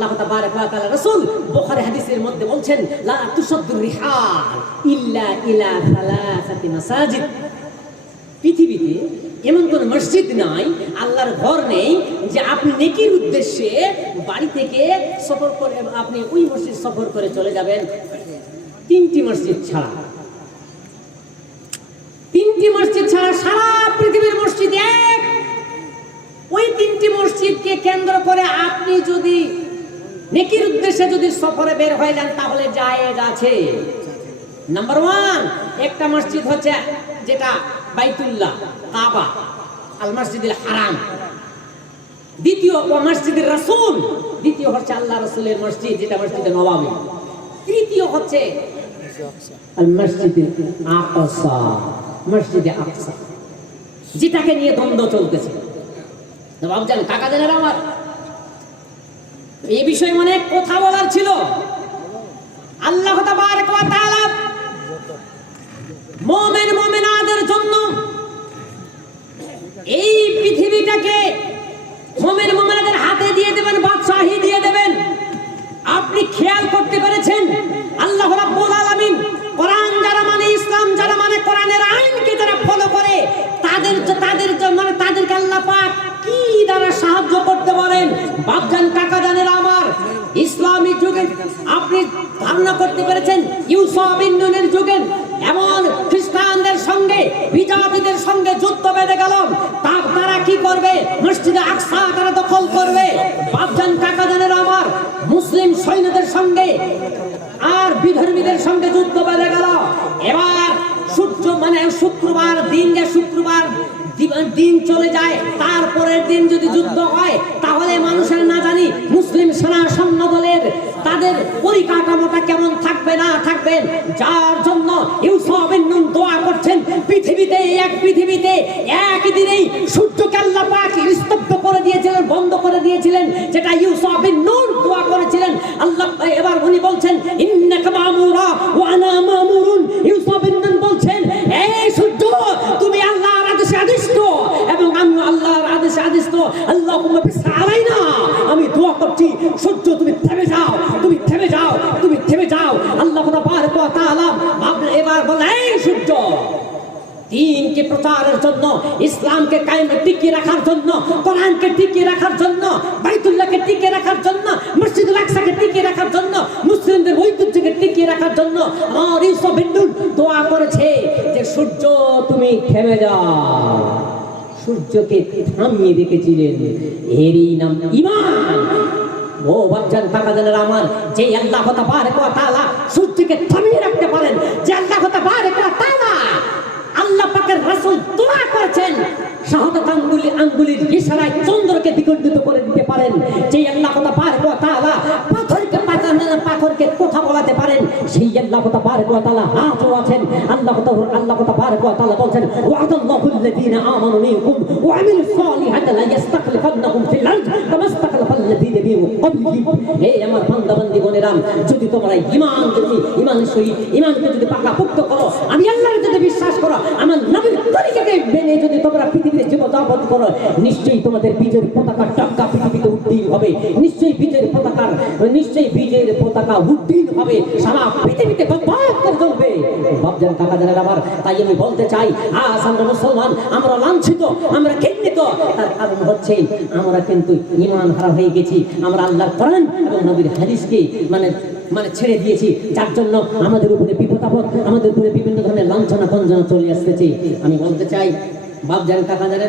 আল্লাহ তাবারাক ওয়া তাআলা রাসূল বুখারী হাদিসের মধ্যে বলছেন লা তুসাদ্দুর রিহাল ইল্লা ইলা সালাসাতি মাসাজিদ। পৃথিবীতে এমন কোন মসজিদ নাই, আল্লাহর ঘর নেই যে আপনি নেকির উদ্দেশ্যে বাড়ি থেকে সফর করে আপনি ওই মসজিদ সফর করে চলে যাবেন। তিনটি মসজিদ ছাড়া, তিনটি মসজিদ ছাড়া সারা পৃথিবীর মসজিদ এক। ওই তিনটি মসজিদকে কেন্দ্র করে আপনি যদি নেকির উদ্দেশ্যে যদি সফরে বের হয়ে যান তাহলে জায়েজ আছে। নাম্বার 1 একটা মসজিদ হচ্ছে যেটা বাইতুল্লাহ কাবা আল মসজিদুল হারাম, দ্বিতীয় মসজিদুর রাসূল, দ্বিতীয় হচ্ছে আল্লাহ রাসূলের মসজিদ যেটা মসজিদে নববী, তৃতীয় হচ্ছে আল মসজিদুল আকসা, মসজিদে আকসা, যেটাকে নিয়ে দ্বন্দ্ব চলতেছে। বাবজান কাকা জানেন আমার এই বিষয়ে অনেক কথা বলার ছিল। আল্লাহ তাবারক ওয়া তাআলা মুমিন মুমিনাদের জন্য এই পৃথিবীটাকে মুমিন মুমিনাদের হাতে দিয়ে দেবেন, বাদশাহী দিয়ে দেবেন। আপনি খেয়াল করতে পেরেছেন আল্লাহ রাব্বুল আলামিন কোরআন যারা মানে, ইসলাম যারা মানে, কোরআনের আইনকে যারা ফলো করে তাদেরকে আল্লাহ পাক কি দ্বারা সাহায্য করতে পারেন? বাপজান কাকা জানেন আমার, ইসলামী যুগে আপনি ধারণা করতে পেরেছেন ইউসুফ বিন নূনের যুগে এমন খ্রিস্টানদের সঙ্গে বিজাতিদের সঙ্গে যুদ্ধ বেঁধে গেল, তারা কি করবে? মসজিদে আকসা তারা দখল করবে। বাপজান কাকা জানেন আমার, মুসলিম সৈন্যদের সঙ্গে আর বিধর্মীদের সঙ্গে যুদ্ধ বেঁধে গেল। এবার সূর্য মানে শুক্রবার দিন চলে যায়, তারপরের দিন যদি যুদ্ধ হয় তাহলে মানুষের না জানি মুসলিম সেনা সৈন্য দলের তাদের পরিকাঠামোটা কেমন থাকবে না থাকবেন, যার জন্য ইউসুফ বিন নূন দোয়া করছেন পৃথিবীতে একদিনেই সূর্যকে আল্লাহ পাক স্তব্ধ করে দিয়েছিলেন, বন্ধ করে দিয়েছিলেন, যেটা ইউসুফ বিন নূন দোয়া করেছিলেন। আল্লাহ এবার উনি বলছেন ইন্নাকা মামুরা ওয়া আনা মামুরুন। ইউসুফ বিন নূন বলছেন এই সূর্য তুমি আল্লাহর আদেশে আদিষ্ট এবং আমি আল্লাহর আদেশে আদিষ্ট। আল্লাহুম্মা বিসা আলাইনা, আমি দোয়া করছি সূর্য তুমি থেমে যাও, তুমি থেমে যাও, তুমি থেমে যাও। আল্লাহ তাবারক ওয়া তাআলা এবার বলে এই সূর্য দিনকে প্রচারের জন্য, ইসলামকে কায়েমে টিকিয়ে রাখার জন্য, কোরআনকে টিকিয়ে রাখার জন্য, বাইতুল্লাহকে টিকিয়ে রাখার জন্য, মসজিদুল আকসাকে টিকিয়ে রাখার জন্য, মুসলিমদের ঐতিহ্যকে টিকিয়ে রাখার জন্য আমার ইউসুফ বিন নূন দোয়া করেছে যে সূর্য তুমি থেমে যাও। সূর্যকে থামিয়ে রেখেছিলেন, এরই নাম ঈমান। ও বাচ্চান কাকা জানেন আমার, যে আল্লাহ তাবারক ওয়া তাআলা সূর্যকে থামিয়ে রাখতে পারেন, যে আল্লাহ তাবারক ওয়া তাআলা আল্লাহ পাকের রাসূল দোয়া করেছেন শাহাদাত আঙ্গুলির ইশারায় চন্দ্রকে দ্বিখণ্ডিত করে দিতে পারেন, যে আল্লাহ তাবারক ওয়া তাআলা পাথরকে কথা বলাতে পারেন, সেই আল্লাহ তাবারক ওয়া তাআলা হাতও আছেন। আল্লাহ তাবারক ওয়া তাআলা বলেন ওয়া'দাল্লাহুল্লাযীনা আমানু মিনকুম ওয়া আমিলুস সালিহাতি লা ইস্তাখলিফান্নাহুম ফিল আরদ কামা ইস্তাখলাফাল্লাযীনা মিন ক্বাবলিহিম। হে আমার বান্দা বান্দীগণেরা, যদি তোমরা ঈমানকে যদি পাকাপোক্ত করো, আমি আল্লাহর যদি বিশ্বাস করো, আমার নবীর তরিকাকে মেনে যদি তোমরা পৃথিবীতে জীবনযাপন করো, নিশ্চয়ই তোমাদের বীজের পতাকা ডাক্কা পৃথিবীতে উড্ডীন হবে, নিশ্চয়ই বীজের পতাকা উড্ডীন হবে, সারা পৃথিবীতে বদবাদ করে চলবে। বাপজান কাকা জানেন আমার, তাই আমি বলতে চাই আজ আমরা মুসলমান, আমরা লাঞ্ছিত, আমরা ঘৃণিত, তার কারণ হচ্ছে আমরা কিন্তু ঈমান হারা হয়ে গেছি। আমরা আল্লাহর কোরআন এবং নবীর হাদিসকে মানে ছেড়ে দিয়েছি, যার জন্য আমাদের উপরে বিপদ আপদ, আমাদের উপরে বিভিন্ন ধরনের লাঞ্ছনা গঞ্জনা চলে আসতেছে। আমি বলতে চাই বাপজান কাকা জানেন